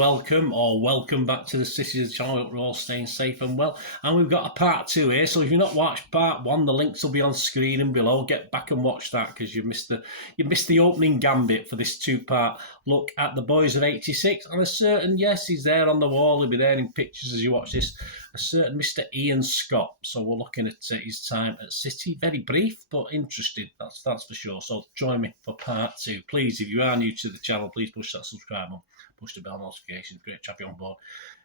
welcome back to the Citytilidie channel. We're all staying safe and well. And we've got a part 2 here, so if you've not watched part 1, the links will be on screen and below. Get back and watch that because you missed the opening gambit for this 2-part look at the boys of '86. And a certain, yes, he's there on the wall, he'll be there in pictures as you watch this, a certain Mr. Ian Scott. So we're looking at his time at City. Very brief, but interesting, that's for sure. So join me for part 2. Please, if you are new to the channel, please push that subscribe button. Push the bell notifications. Great to have you on board.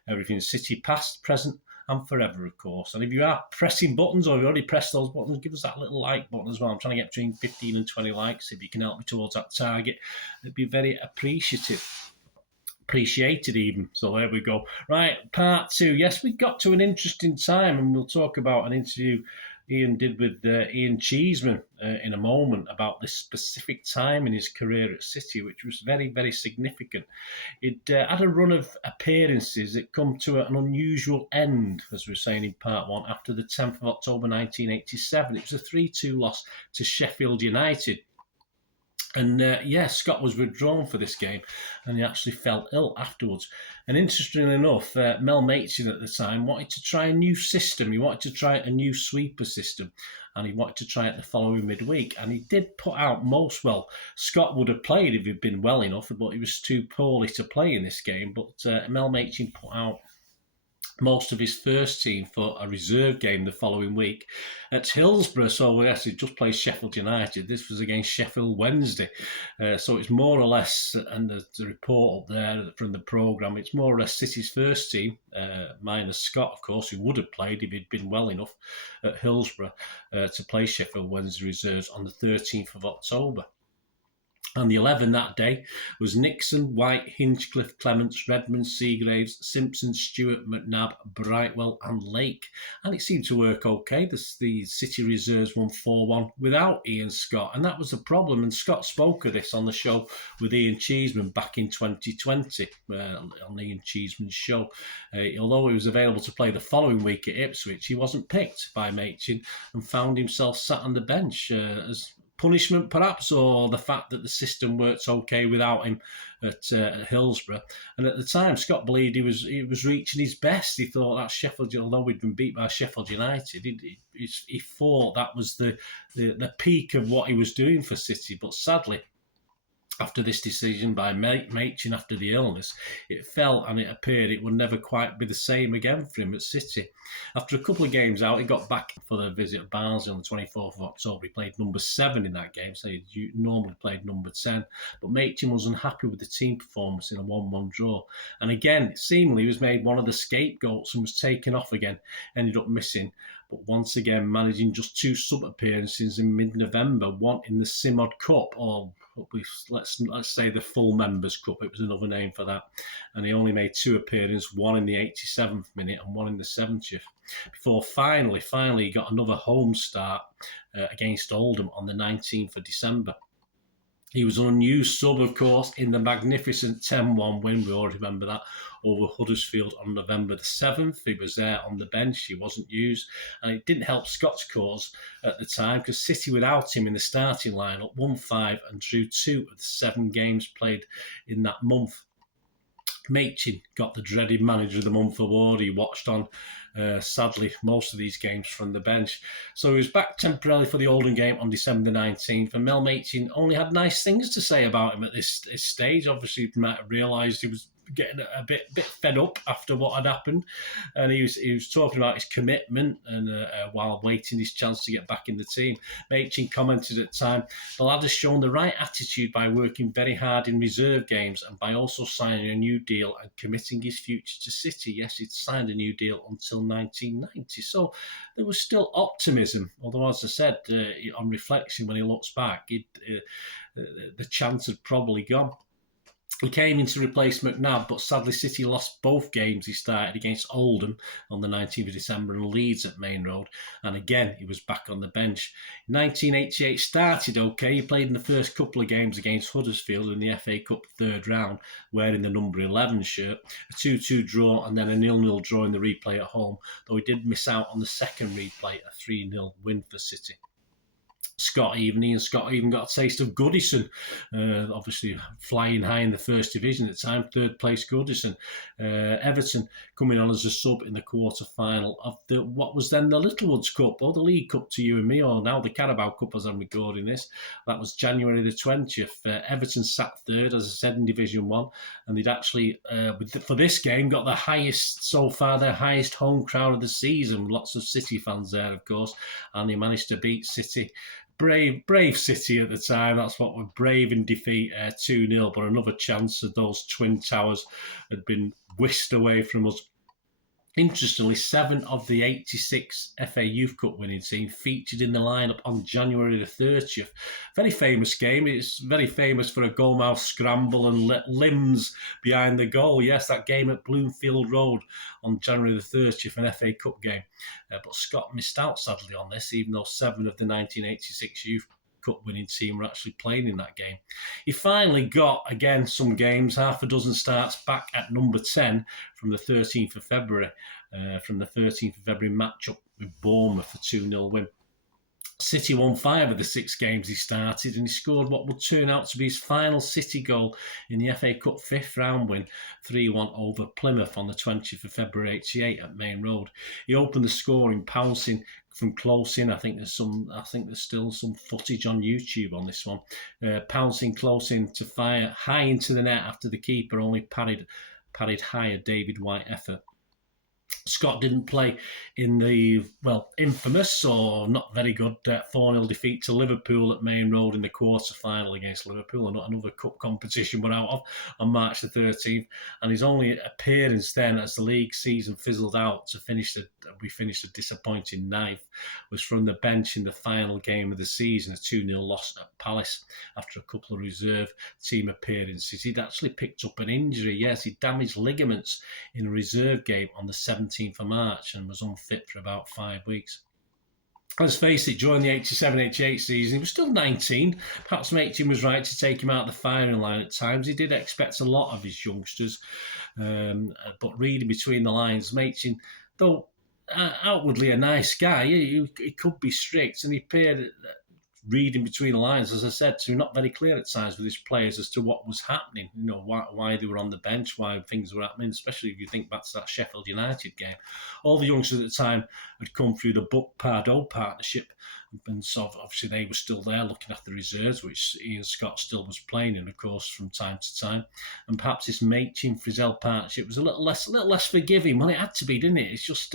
Everything City, past, present, and forever, of course. And if you are pressing buttons or you've already pressed those buttons, give us that little like button as well. I'm trying to get between 15 and 20 likes. If you can help me towards that target, it'd be very appreciated. Appreciated even. So there we go. Right, part 2. Yes, we got to an interesting time, and we'll talk about an interview Ian did with Ian Cheeseman in a moment about this specific time in his career at City, which was very, very significant. It had a run of appearances. It come to an unusual end, as we were saying in part 1, after the 10th of October 1987. It was a 3-2 loss to Sheffield United. And Scott was withdrawn for this game, and he actually fell ill afterwards. And interestingly enough, Mel Machin at the time wanted to try a new system. He wanted to try a new sweeper system, and he wanted to try it the following midweek. And he did put out Scott would have played if he'd been well enough, but he was too poorly to play in this game. But Mel Machin put out most of his first team for a reserve game the following week at Hillsborough. So we actually just played Sheffield United. This was against Sheffield Wednesday. So it's more or less, and the report up there from the programme, it's more or less City's first team, minus Scott, of course, who would have played if he'd been well enough at Hillsborough to play Sheffield Wednesday reserves on the 13th of October. And the 11 that day was Nixon, White, Hinchcliffe, Clements, Redmond, Seagraves, Simpson, Stewart, McNabb, Brightwell and Lake. And it seemed to work okay. The City reserves won 4-1 without Ian Scott. And that was the problem. And Scott spoke of this on the show with Ian Cheeseman back in 2020, on Ian Cheeseman's show. Although he was available to play the following week at Ipswich, he wasn't picked by Machin and found himself sat on the bench as punishment perhaps, or the fact that the system worked okay without him at Hillsborough. And at the time, Scott believed he was reaching his best. He thought that Sheffield, although we'd been beat by Sheffield United, he thought that was the peak of what he was doing for City. But sadly, after this decision by Machin after the illness, it fell and it appeared it would never quite be the same again for him at City. After a couple of games out, he got back for the visit of Barnsley on the 24th of October. He played number 7 in that game, so he normally played number 10. But Machin was unhappy with the team performance in a 1-1 draw. And again, seemingly he was made one of the scapegoats and was taken off again, ended up missing. But once again, managing just 2 sub-appearances in mid-November, one in the Simod Cup, or let's say the Full Members Cup. It was another name for that. And he only made 2 appearances, one in the 87th minute and one in the 70th, before finally he got another home start against Oldham on the 19th of December. He was an unused sub, of course, in the magnificent 10-1 win. We all remember that over Huddersfield on November the 7th. He was there on the bench. He wasn't used. And it didn't help Scott's cause at the time because City, without him in the starting lineup, won 5 and drew 2 of the 7 games played in that month. Machin got the dreaded Manager of the Month award. He watched on, sadly, most of these games from the bench. So he was back temporarily for the Oldham game on December the 19th. And Mel Machin only had nice things to say about him at this stage. Obviously, he might have realised he was getting a bit fed up after what had happened, and he was talking about his commitment and while waiting his chance to get back in the team. Machin commented at the time, "The lad has shown the right attitude by working very hard in reserve games and by also signing a new deal and committing his future to City." Yes, he'd signed a new deal until 1990, so there was still optimism, although as I said, on reflection when he looks back, the chance had probably gone. He came in to replace McNabb, but sadly City lost both games he started against Oldham on the 19th of December and Leeds at Main Road. And again, he was back on the bench. 1988 started okay. He played in the first couple of games against Huddersfield in the FA Cup third round, wearing the number 11 shirt. A 2-2 draw and then a 0-0 draw in the replay at home, though he did miss out on the second replay, a 3-0 win for City. Ian Scott even got a taste of Goodison, obviously flying high in the first division at the time, third place Goodison. Everton coming on as a sub in the quarter-final of what was then the Littlewoods Cup, or the League Cup to you and me, or now the Carabao Cup as I'm recording this. That was January the 20th. Everton sat third, as I said, in Division 1, and they'd actually, for this game, got the highest home crowd of the season. Lots of City fans there, of course, and they managed to beat City. Brave City at the time. That's what we're brave in defeat 2-0, but another chance of those Twin Towers had been whisked away from us. Interestingly, 7 of the 86 FA Youth Cup winning team featured in the lineup on January the 30th. Very famous game. It's very famous for a goalmouth scramble and limbs behind the goal. Yes, that game at Bloomfield Road on January the 30th, an FA Cup game. But Scott missed out, sadly, on this, even though 7 of the 1986 Youth Cup winning team were actually playing in that game. He finally got, again, some games, half a dozen starts back at number 10 from the 13th of February. From the 13th of February match-up with Bournemouth for 2-0 win. City won 5 of the 6 games he started, and he scored what would turn out to be his final City goal in the FA Cup 5th round win, 3-1 over Plymouth on the 20th of February 88 at Main Road. He opened the scoring, pouncing from close in. I think there's still some footage on YouTube on this one. Pouncing close in to fire high into the net after the keeper only parried high a David White effort. Scott didn't play in the, infamous or not very good 4-0 defeat to Liverpool at Main Road in the quarter-final against Liverpool, and another cup competition we're out of on March the 13th. And his only appearance then as the league season fizzled out we finished a disappointing 9th, was from the bench in the final game of the season, a 2-0 loss at Palace after a couple of reserve team appearances. He'd actually picked up an injury. Yes, he damaged ligaments in a reserve game on the 17th of March and was unfit for about 5 weeks. Let's face it, during the 87-88 season, he was still 19. Perhaps Machin was right to take him out of the firing line at times. He did expect a lot of his youngsters, but reading between the lines, Machin, though outwardly a nice guy, he could be strict, and he appeared, reading between the lines, as I said, to not very clear at times with his players as to what was happening, why they were on the bench, why things were happening, especially if you think back to that Sheffield United game. All the youngsters at the time had come through the Buck-Pardoe partnership, and so obviously they were still there looking after the reserves, which Ian Scott still was playing in, of course, from time to time. And perhaps this Machin-Frizzell partnership was a little less forgiving. Well, it had to be, didn't it? It's just,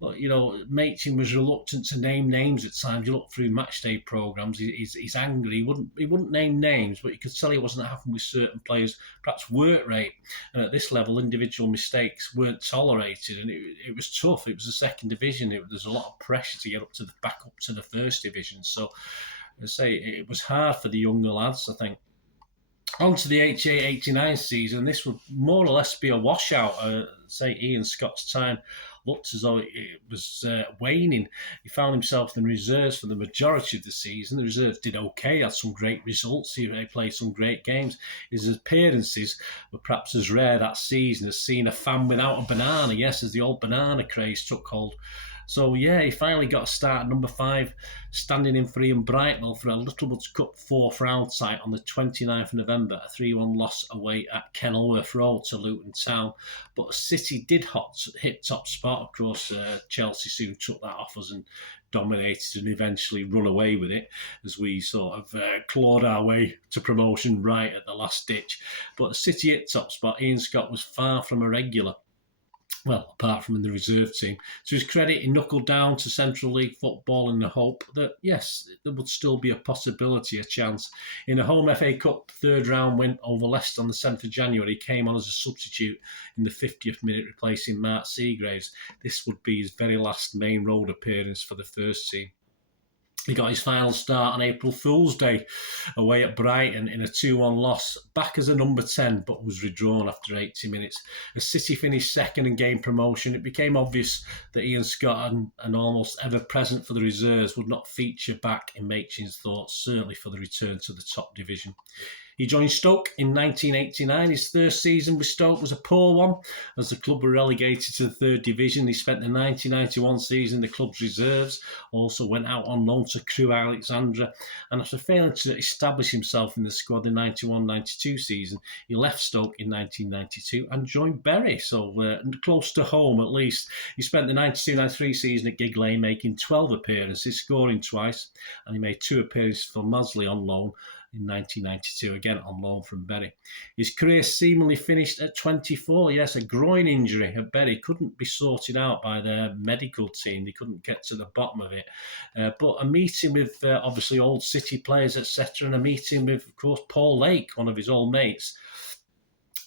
Machin was reluctant to name names at times. You look through matchday programmes, he's angry. He wouldn't name names, but you could tell he wasn't happy with certain players, perhaps work rate. And at this level, individual mistakes weren't tolerated, and it was tough. It was the second division. There's a lot of pressure to get back up to the first division. So, I say, it was hard for the younger lads, I think. On to the 88-89 season, this would more or less be a washout. Ian Scott's time looked as though it was waning. He found himself in reserves for the majority of the season. The reserves did okay, had some great results. He played some great games. His appearances were perhaps as rare that season as seeing a fan without a banana. Yes, as the old banana craze took hold. So, he finally got a start at number 5, standing in for Ian Brightwell for a Littlewoods Cup 4th round tie on the 29th of November, a 3-1 loss away at Kenilworth Road to Luton Town. But City did hit top spot. Of course, Chelsea soon took that off us and dominated and eventually run away with it as we sort of clawed our way to promotion right at the last ditch. But City hit top spot. Ian Scott was far from a regular. Well, apart from in the reserve team. To his credit, he knuckled down to Central League football in the hope that, yes, there would still be a possibility, a chance. In a home FA Cup 3rd round win over Leicester on the 7th of January, he came on as a substitute in the 50th minute, replacing Marc Seagraves. This would be his very last Main Road appearance for the first team. He got his final start on April Fool's Day away at Brighton in a 2-1 loss, back as a number 10, but was redrawn after 80 minutes. As City finished second and gained promotion, it became obvious that Ian Scott and almost ever present for the reserves would not feature back in Machin's thoughts, certainly for the return to the top division. He joined Stoke in 1989. His first season with Stoke was a poor one, as the club were relegated to the third division. He spent the 1991 season in the club's reserves, also went out on loan to Crewe Alexandra, and after failing to establish himself in the squad in the 91-92 season, he left Stoke in 1992 and joined Bury, so close to home at least. He spent the 92-93 season at Gig Lane, making 12 appearances, scoring twice, and he made 2 appearances for Masley on loan in 1992, again on loan from Bury. His career seemingly finished at 24. Yes, a groin injury at Bury couldn't be sorted out by their medical team. They couldn't get to the bottom of it. But a meeting with obviously old City players, etc., and a meeting with, of course, Paul Lake, one of his old mates.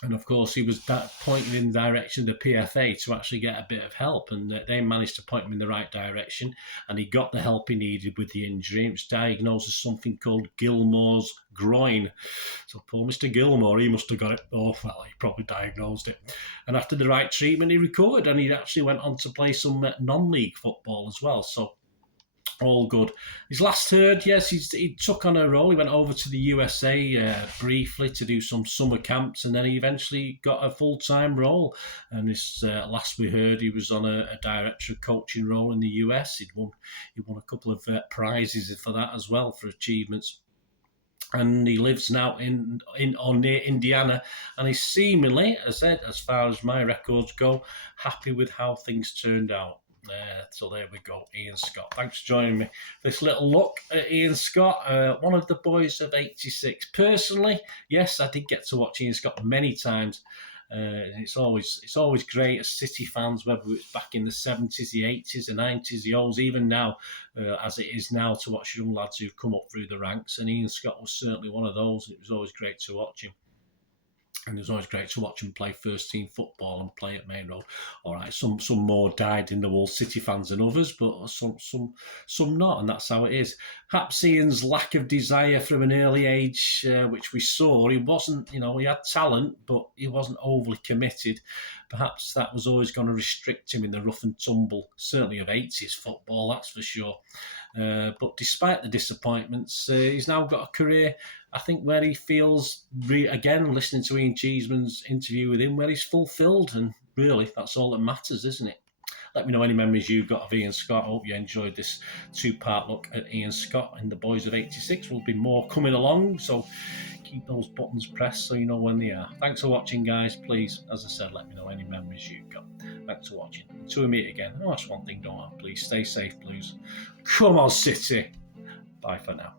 And of course, he was pointed in the direction of the PFA to actually get a bit of help, and they managed to point him in the right direction, and he got the help he needed with the injury. It was diagnosed as something called Gilmore's groin. So poor Mr. Gilmore, he must have got it. Oh, well, he probably diagnosed it. And after the right treatment, he recovered, and he actually went on to play some non-league football as well. So all good. His last heard, yes, he took on a role. He went over to the USA briefly to do some summer camps, and then he eventually got a full-time role. And this last we heard, he was on a director of coaching role in the US. He won a couple of prizes for that as well, for achievements. And he lives now in or near Indiana, and he's seemingly, as I said, as far as my records go, happy with how things turned out. So there we go, Ian Scott. Thanks for joining me for this little look at Ian Scott, one of the boys of 86. Personally, yes, I did get to watch Ian Scott many times. It's always great as City fans, whether it's back in the 70s, the 80s, the 90s, the olds, even now, as it is now, to watch young lads who've come up through the ranks. And Ian Scott was certainly one of those, and it was always great to watch him. And it was always great to watch him play first team football and play at Main Road. All right, some more died in the wool, City fans than others, but some not, and that's how it is. Perhaps Ian's lack of desire from an early age, which we saw, he wasn't, he had talent, but he wasn't overly committed. Perhaps that was always going to restrict him in the rough and tumble, certainly of 80s football, that's for sure. But despite the disappointments, he's now got a career, I think, where he feels, again, listening to Ian Cheeseman's interview with him, where he's fulfilled, and really, that's all that matters, isn't it? Let me know any memories you've got of Ian Scott. I hope you enjoyed this 2-part look at Ian Scott and the boys of 86. There'll be more coming along, so keep those buttons pressed so you know when they are. Thanks for watching, guys. Please, as I said, let me know any memories you've got. Thanks for watching. Until we meet again, that's one thing, don't I? Please stay safe, Blues. Come on, City. Bye for now.